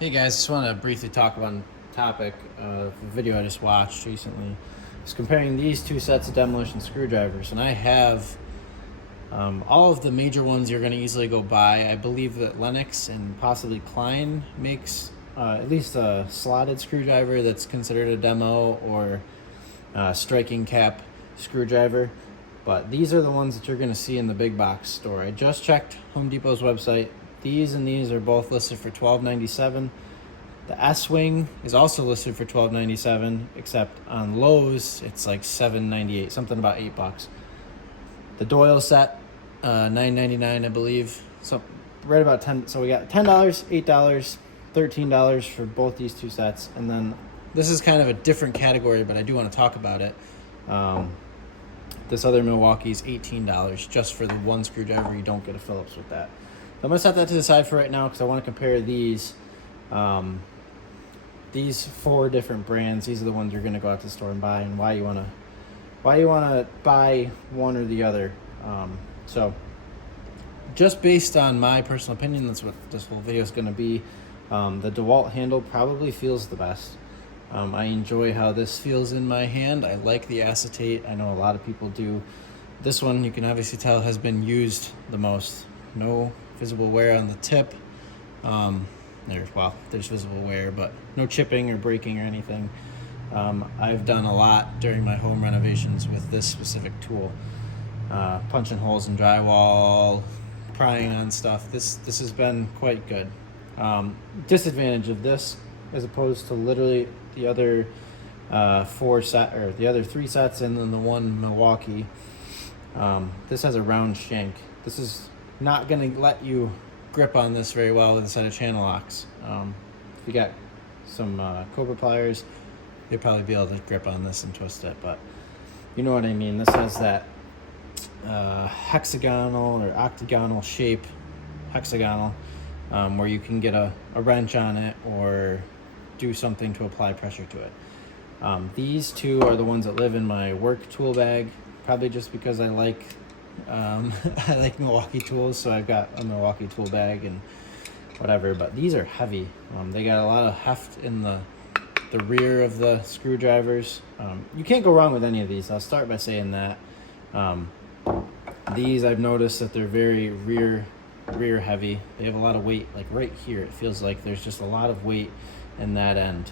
Hey guys, just want to briefly talk about a topic. The video I just watched recently is comparing these two sets of Demolition screwdrivers, and I have all of the major ones you're going to easily go buy. I believe that Lennox and possibly Klein makes at least a slotted screwdriver that's considered a demo or striking cap screwdriver. But these are the ones that you're going to see in the big box store. I just checked Home Depot's website. These and these are both listed for $12.97. The Estwing is also listed for $12.97, except on Lowe's it's like $7.98, something about $8. The Doyle set, $9.99, I believe. So right about 10. So we got $10, $8, $13 for both these two sets, and then this is kind of a different category, but I do want to talk about it. This other Milwaukee is $18 just for the one screwdriver. You don't get a Phillips with that. So I'm going to set that to the side for right now because I want to compare these four different brands. These are the ones you're going to go out to the store and buy, and why you want to buy one or the other. So just based on my personal opinion, that's what this whole video is going to be. The Dewalt handle probably feels the best. I enjoy how this feels in my hand. I like the acetate. I know a lot of people do. This one, you can obviously tell, has been used the most. No visible wear on the tip. There's visible wear, but no chipping or breaking or anything. I've done a lot during my home renovations with this specific tool. Punching holes in drywall, prying on stuff. This has been quite good. Disadvantage of this, as opposed to literally the other the other three sets and then the one Milwaukee, this has a round shank. This is not going to let you grip on this very well with a set of channel locks. If you got some Cobra pliers, you'll probably be able to grip on this and twist it, but you know what I mean. This has that hexagonal or octagonal shape, where you can get a wrench on it or do something to apply pressure to it. These two are the ones that live in my work tool bag, probably just because I like I like Milwaukee tools, so I've got a Milwaukee tool bag and whatever. But these are heavy. They got a lot of heft in the rear of the screwdrivers. You can't go wrong with any of these. I'll start by saying that. These, I've noticed that they're very rear heavy. They have a lot of weight, like right here. It feels like there's just a lot of weight in that end.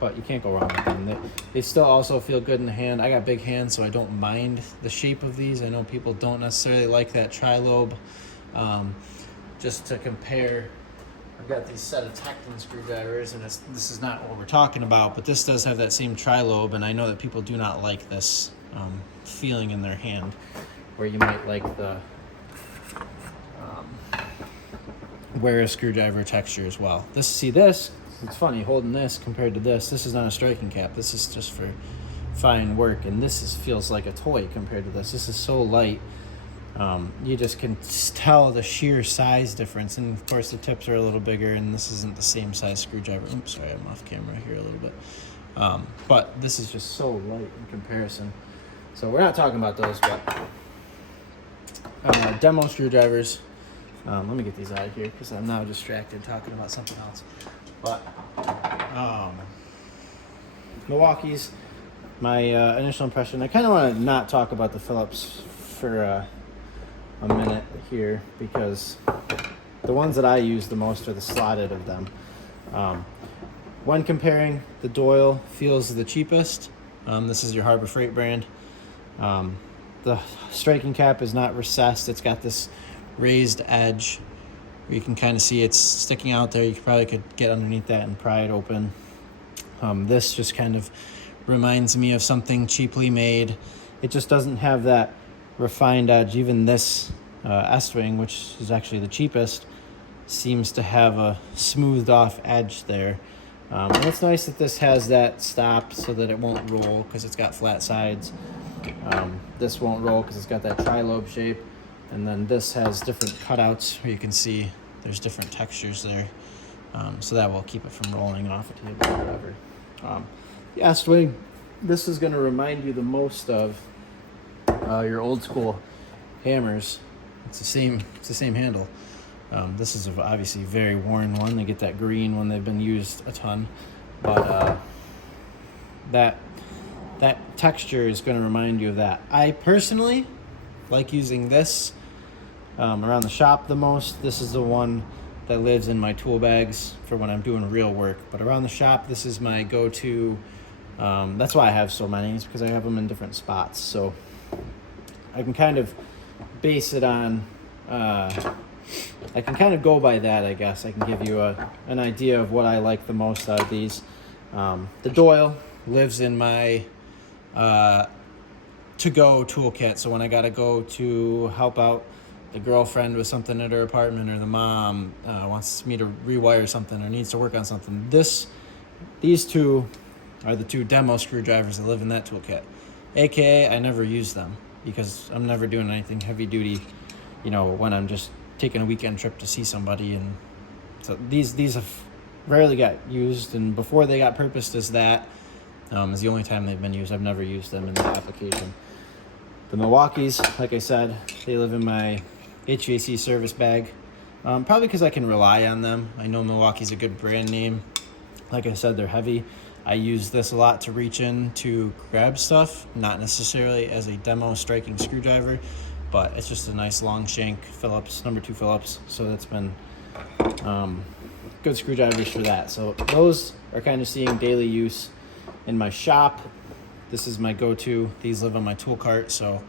But you can't go wrong with them. They still also feel good in the hand. I got big hands, so I don't mind the shape of these. I know people don't necessarily like that tri-lobe. Just to compare, I've got these set of Tecton screwdrivers, and this is not what we're talking about, but this does have that same tri-lobe, and I know that people do not like this feeling in their hand, where you might like the wear a screwdriver texture as well. It's funny, holding this compared to this is not a striking cap. This is just for fine work, and feels like a toy compared to this. This is so light. You just can tell the sheer size difference, and of course the tips are a little bigger, and this isn't the same size screwdriver. Oops, sorry, I'm off camera here a little bit. But this is just so light in comparison. So we're not talking about those, but demo screwdrivers. Let me get these out of here because I'm now distracted talking about something else. But Milwaukee's, my initial impression. I kind of want to not talk about the Phillips for a minute here, because the ones that I use the most are the slotted of them. When comparing, the Doyle feels the cheapest. This is your Harbor Freight brand. The striking cap is not recessed. It's got this raised edge where you can kind of see it's sticking out there. You probably could get underneath that and pry it open. This just kind of reminds me of something cheaply made. It just doesn't have that refined edge. Even this Estwing, which is actually the cheapest, seems to have a smoothed off edge there. And it's nice that this has that stop so that it won't roll because it's got flat sides. This won't roll because it's got that tri-lobe shape. And then this has different cutouts where you can see there's different textures there. So that will keep it from rolling off a table or whatever. The Estwing, this is going to remind you the most of your old school hammers. It's the same handle. This is obviously a very worn one. They get that green when they've been used a ton, but that texture is going to remind you of that. I personally like using this around the shop the most. This is the one that lives in my tool bags for when I'm doing real work. But around the shop, this is my go-to. That's why I have so many, is because I have them in different spots. So I can kind of base it on, I can kind of go by that, I guess. I can give you an idea of what I like the most out of these. The Doyle lives in my to-go toolkit. So when I got to go to help out the girlfriend with something at her apartment, or the mom wants me to rewire something or needs to work on something, these two are the two demo screwdrivers that live in that toolkit. AKA, I never use them because I'm never doing anything heavy duty, when I'm just taking a weekend trip to see somebody. And so these have rarely got used, and before they got purposed as that, is the only time they've been used. I've never used them in that application. The Milwaukees, like I said, they live in my HVAC service bag, probably because I can rely on them. I know Milwaukee's a good brand name. Like I said, they're heavy. I use this a lot to reach in to grab stuff, not necessarily as a demo striking screwdriver, but it's just a nice long shank Phillips, number 2 Phillips. So that's been good screwdrivers for that. So those are kind of seeing daily use in my shop. This is my go-to. These live on my tool cart, so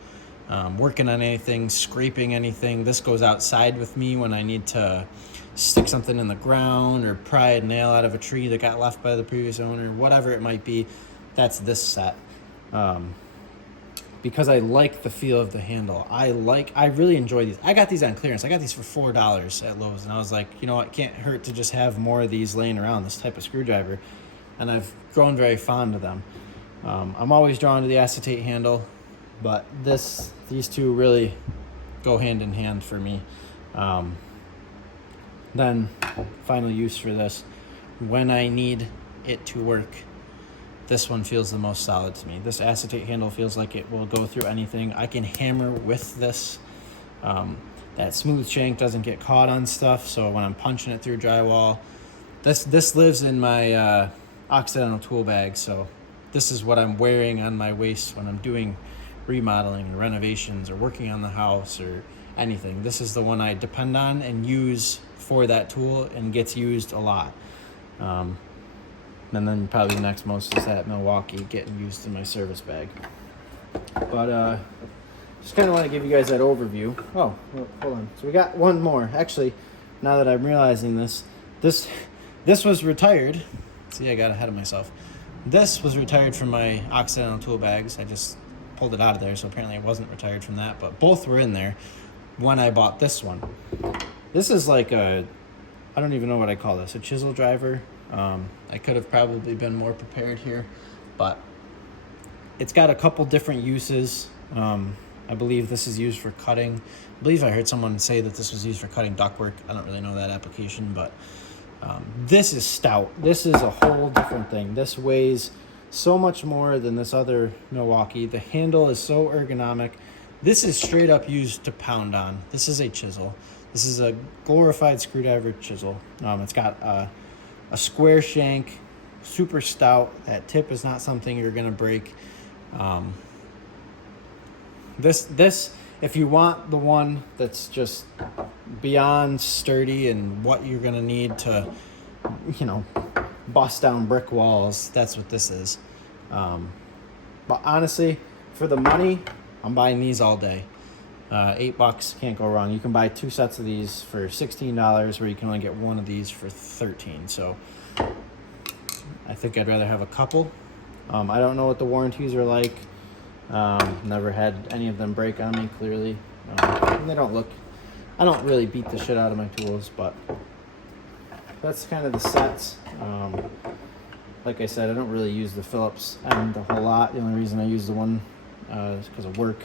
working on anything, scraping anything. This goes outside with me when I need to stick something in the ground or pry a nail out of a tree that got left by the previous owner, whatever it might be. That's this set. Because I like the feel of the handle. I really enjoy these. I got these on clearance. I got these for $4 at Lowe's, and I was like, it can't hurt to just have more of these laying around, this type of screwdriver. And I've grown very fond of them. I'm always drawn to the acetate handle, but these two really go hand in hand for me. Then final use for this, when I need it to work, this one feels the most solid to me. This acetate handle feels like it will go through anything. I can hammer with this. That smooth shank doesn't get caught on stuff, so when I'm punching it through drywall, this lives in my Occidental tool bag, so this is what I'm wearing on my waist when I'm doing remodeling and renovations or working on the house or anything. This is the one I depend on and use for that tool, and gets used a lot. And then probably next most is that Milwaukee getting used in my service bag. But just kind of want to give you guys that overview. Oh, well, hold on. So we got one more. Actually, now that I'm realizing this was retired. See, I got ahead of myself. This was retired from my Occidental tool bags. I just pulled it out of there, so apparently it wasn't retired from that, but both were in there when I bought this one. This is like I don't even know what I call this, a chisel driver. I could have probably been more prepared here, but it's got a couple different uses. I believe this is used for cutting. I believe I heard someone say that this was used for cutting ductwork. I don't really know that application, but this is stout. This is a whole different thing. This weighs so much more than this other Milwaukee. The handle is so ergonomic. This is straight up used to pound on. This is a chisel. This is a glorified screwdriver chisel. It's got a square shank, super stout. That tip is not something you're gonna break. This, if you want the one that's just beyond sturdy and what you're gonna need to, bust down brick walls, that's what this is. But honestly, for the money, I'm buying these all day. $8, can't go wrong. You can buy 2 sets of these for $16, where you can only get one of these for $13. So I think I'd rather have a couple. I don't know what the warranties are like. Never had any of them break on me, clearly. I don't really beat the shit out of my tools, but that's kind of the sets. Like I said, I don't really use the Phillips end a whole lot. The only reason I use the one is because of work,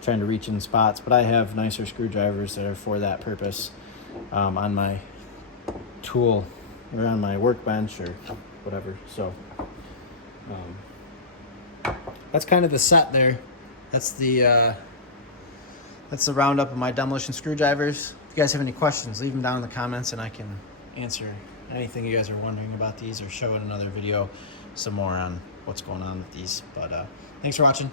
trying to reach in spots. But I have nicer screwdrivers that are for that purpose on my tool or on my workbench or whatever. So that's kind of the set there. That's the roundup of my Demolition screwdrivers. you guys have any questions, leave them down in the comments and I can answer anything you guys are wondering about these, or show in another video some more on what's going on with these. But thanks for watching.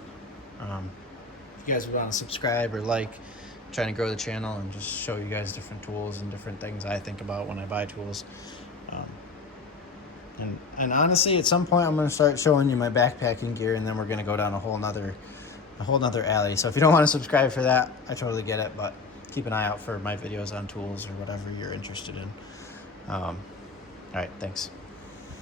If you guys want to subscribe or like, I'm trying to grow the channel and just show you guys different tools and different things I think about when I buy tools. And honestly, at some point I'm going to start showing you my backpacking gear, and then we're going to go down a whole nother alley. So if you don't want to subscribe for that, I totally get it, but keep an eye out for my videos on tools or whatever you're interested in. All right, thanks.